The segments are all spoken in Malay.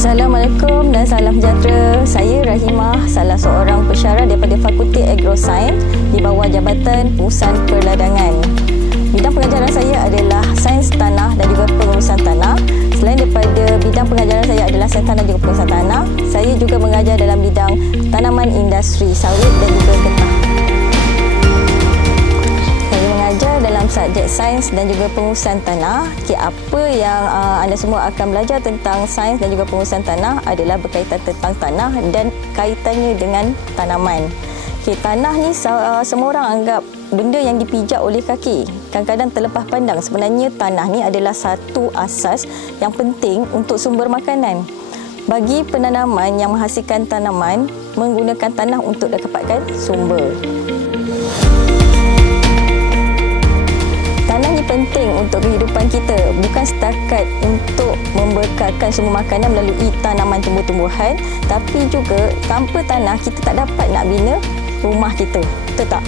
Assalamualaikum dan salam sejahtera. Saya Rahimah, salah seorang pensyarah daripada Fakulti Agrosains di bawah Jabatan Pengurusan Perladangan. Bidang pengajaran saya adalah sains tanah dan juga pengurusan tanah. Selain daripada bidang pengajaran saya adalah sains tanah dan juga pengurusan tanah, saya juga mengajar dalam bidang tanaman industri, sawit dan juga getah. Saya mengajar dalam subjek sains dan juga pengurusan tanah. Apa yang anda semua akan belajar tentang sains dan juga pengurusan tanah adalah berkaitan tentang tanah dan kaitannya dengan tanaman. Tanah ni semua orang anggap benda yang dipijak oleh kaki. Kadang-kadang terlepas pandang sebenarnya tanah ni adalah satu asas yang penting untuk sumber makanan. Bagi penanaman yang menghasilkan tanaman, menggunakan tanah untuk dapatkan sumber. Tanah ni penting untuk kehidupan kita, bukan setakat untuk membekalkan semua makanan melalui tanaman tumbuh-tumbuhan, tapi juga tanpa tanah kita tak dapat nak bina rumah kita. Betul tak?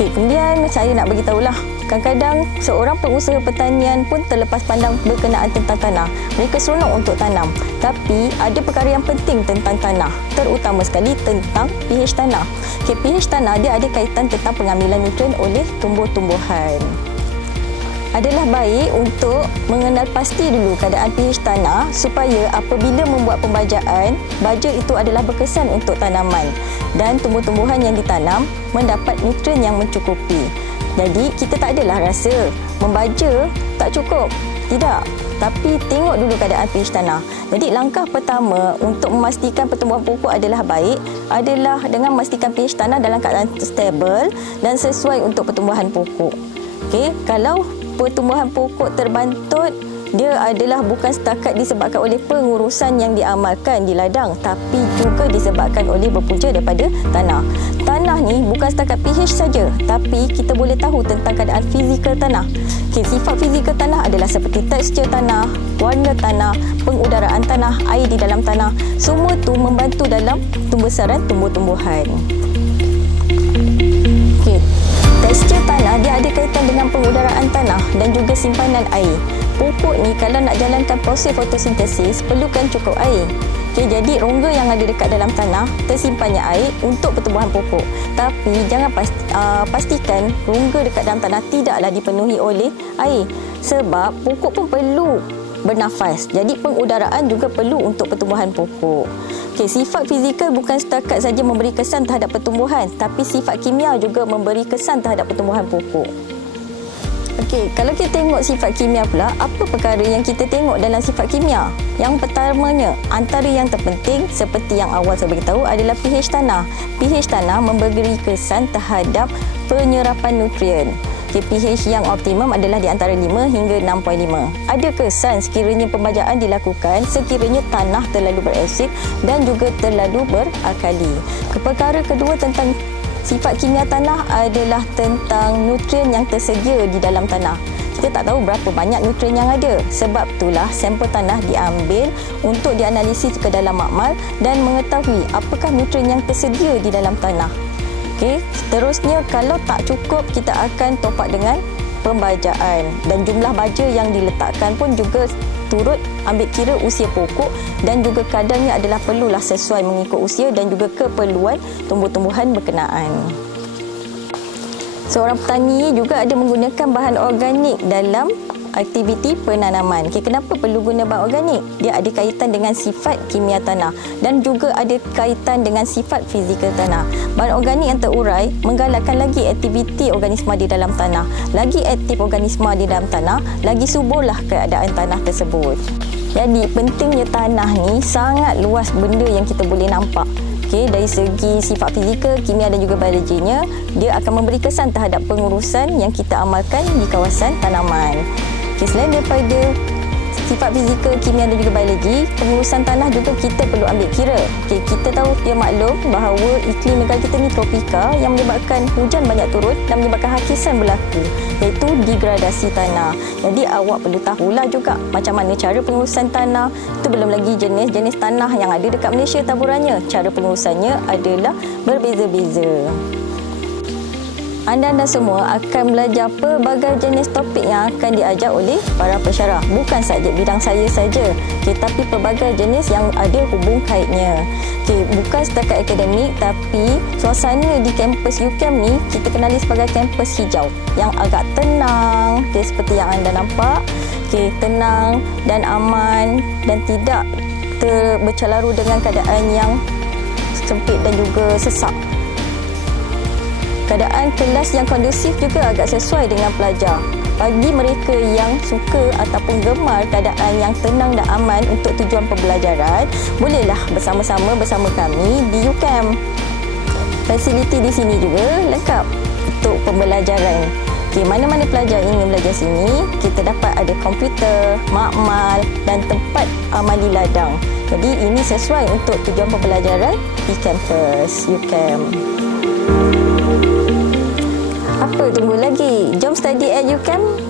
Kemudian saya nak beritahulah, kadang-kadang seorang pengusaha pertanian pun terlepas pandang berkenaan tentang tanah. Mereka seronok untuk tanam, tapi ada perkara yang penting tentang tanah, terutama sekali tentang pH tanah. pH tanah dia ada kaitan tentang pengambilan nutrien oleh tumbuh-tumbuhan. Adalah baik untuk mengenal pasti dulu keadaan pH tanah supaya apabila membuat pembajaan, baja itu adalah berkesan untuk tanaman dan tumbuh-tumbuhan yang ditanam mendapat nutrien yang mencukupi. Jadi kita tak adalah rasa membaja tak cukup. Tidak. Tapi tengok dulu keadaan pH tanah. Jadi langkah pertama untuk memastikan pertumbuhan pokok adalah baik adalah dengan memastikan pH tanah dalam keadaan stabil dan sesuai untuk pertumbuhan pokok. Kalau pertumbuhan pokok terbantut, dia adalah bukan setakat disebabkan oleh pengurusan yang diamalkan di ladang, tapi juga disebabkan oleh berpunca daripada tanah. Tanah ni bukan setakat pH saja, tapi kita boleh tahu tentang keadaan fizikal tanah. Sifat fizikal tanah adalah seperti tekstur tanah, warna tanah, pengudaraan tanah, air di dalam tanah. Semua tu membantu dalam pembesaran tumbuh-tumbuhan. Tekstur tanah dia ada kaitan dengan pengudaraan tanah dan juga simpanan air. Pokok ni kalau nak jalankan proses fotosintesis perlukan cukup air. Jadi rongga yang ada dekat dalam tanah tersimpannya air untuk pertumbuhan pokok. Tapi jangan pastikan rongga dekat dalam tanah tidaklah dipenuhi oleh air, sebab pokok pun perlu bernafas. Jadi pengudaraan juga perlu untuk pertumbuhan pokok. Sifat fizikal bukan setakat saja memberi kesan terhadap pertumbuhan, tapi sifat kimia juga memberi kesan terhadap pertumbuhan pokok. Kalau kita tengok sifat kimia pula, apa perkara yang kita tengok dalam sifat kimia? Yang pertamanya, antara yang terpenting seperti yang awal saya beritahu adalah pH tanah. pH tanah memberi kesan terhadap penyerapan nutrien. pH yang optimum adalah di antara 5 hingga 6.5. Ada kesan sekiranya pembajaan dilakukan sekiranya tanah terlalu berasid dan juga terlalu beralkali. Perkara kedua tentang sifat kimia tanah adalah tentang nutrien yang tersedia di dalam tanah. Kita tak tahu berapa banyak nutrien yang ada. Sebab itulah sampel tanah diambil untuk dianalisis ke dalam makmal dan mengetahui apakah nutrien yang tersedia di dalam tanah. Seterusnya, kalau tak cukup, kita akan top up dengan pembajaan. Dan jumlah baja yang diletakkan pun juga turut ambil kira usia pokok dan juga kadarnya adalah perlulah sesuai mengikut usia dan juga keperluan tumbuh-tumbuhan berkenaan. Seorang petani juga ada menggunakan bahan organik dalam aktiviti penanaman. Kenapa perlu guna bahan organik? Dia ada kaitan dengan sifat kimia tanah dan juga ada kaitan dengan sifat fizikal tanah. Bahan organik yang terurai menggalakkan lagi aktiviti organisma di dalam tanah. Lagi aktif organisma di dalam tanah, lagi suburlah keadaan tanah tersebut. Jadi pentingnya tanah ni sangat luas benda yang kita boleh nampak. Dari segi sifat fizikal, kimia dan juga biologinya, dia akan memberi kesan terhadap pengurusan yang kita amalkan di kawasan tanaman. Selain daripada sifat fizikal, kimia dan juga biologi, pengurusan tanah juga kita perlu ambil kira. Kita tahu, dia maklum bahawa iklim negara kita ni tropika yang menyebabkan hujan banyak turun dan menyebabkan hakisan berlaku, iaitu degradasi tanah. Jadi awak perlu tahulah juga macam mana cara pengurusan tanah. Itu belum lagi jenis-jenis tanah yang ada dekat Malaysia taburannya. Cara pengurusannya adalah berbeza-beza. Anda semua akan belajar pelbagai jenis topik yang akan diajar oleh para pensyarah. Bukan saja bidang saya saja, tapi pelbagai jenis yang ada hubung kaitnya. Bukan setakat akademik, tapi suasana di kampus UCAM ni kita kenali sebagai kampus hijau yang agak tenang, seperti yang anda nampak. Tenang dan aman dan tidak bercelaru dengan keadaan yang sempit dan juga sesak. Keadaan kelas yang kondusif juga agak sesuai dengan pelajar. Bagi mereka yang suka ataupun gemar keadaan yang tenang dan aman untuk tujuan pembelajaran, bolehlah bersama-sama bersama kami di UCAM. Fasiliti di sini juga lengkap untuk pembelajaran. Mana-mana pelajar ingin belajar sini, kita dapat ada komputer, makmal dan tempat amali ladang. Jadi ini sesuai untuk tujuan pembelajaran di kampus UCAM. Apa tunggu lagi? Jom study at UCAM.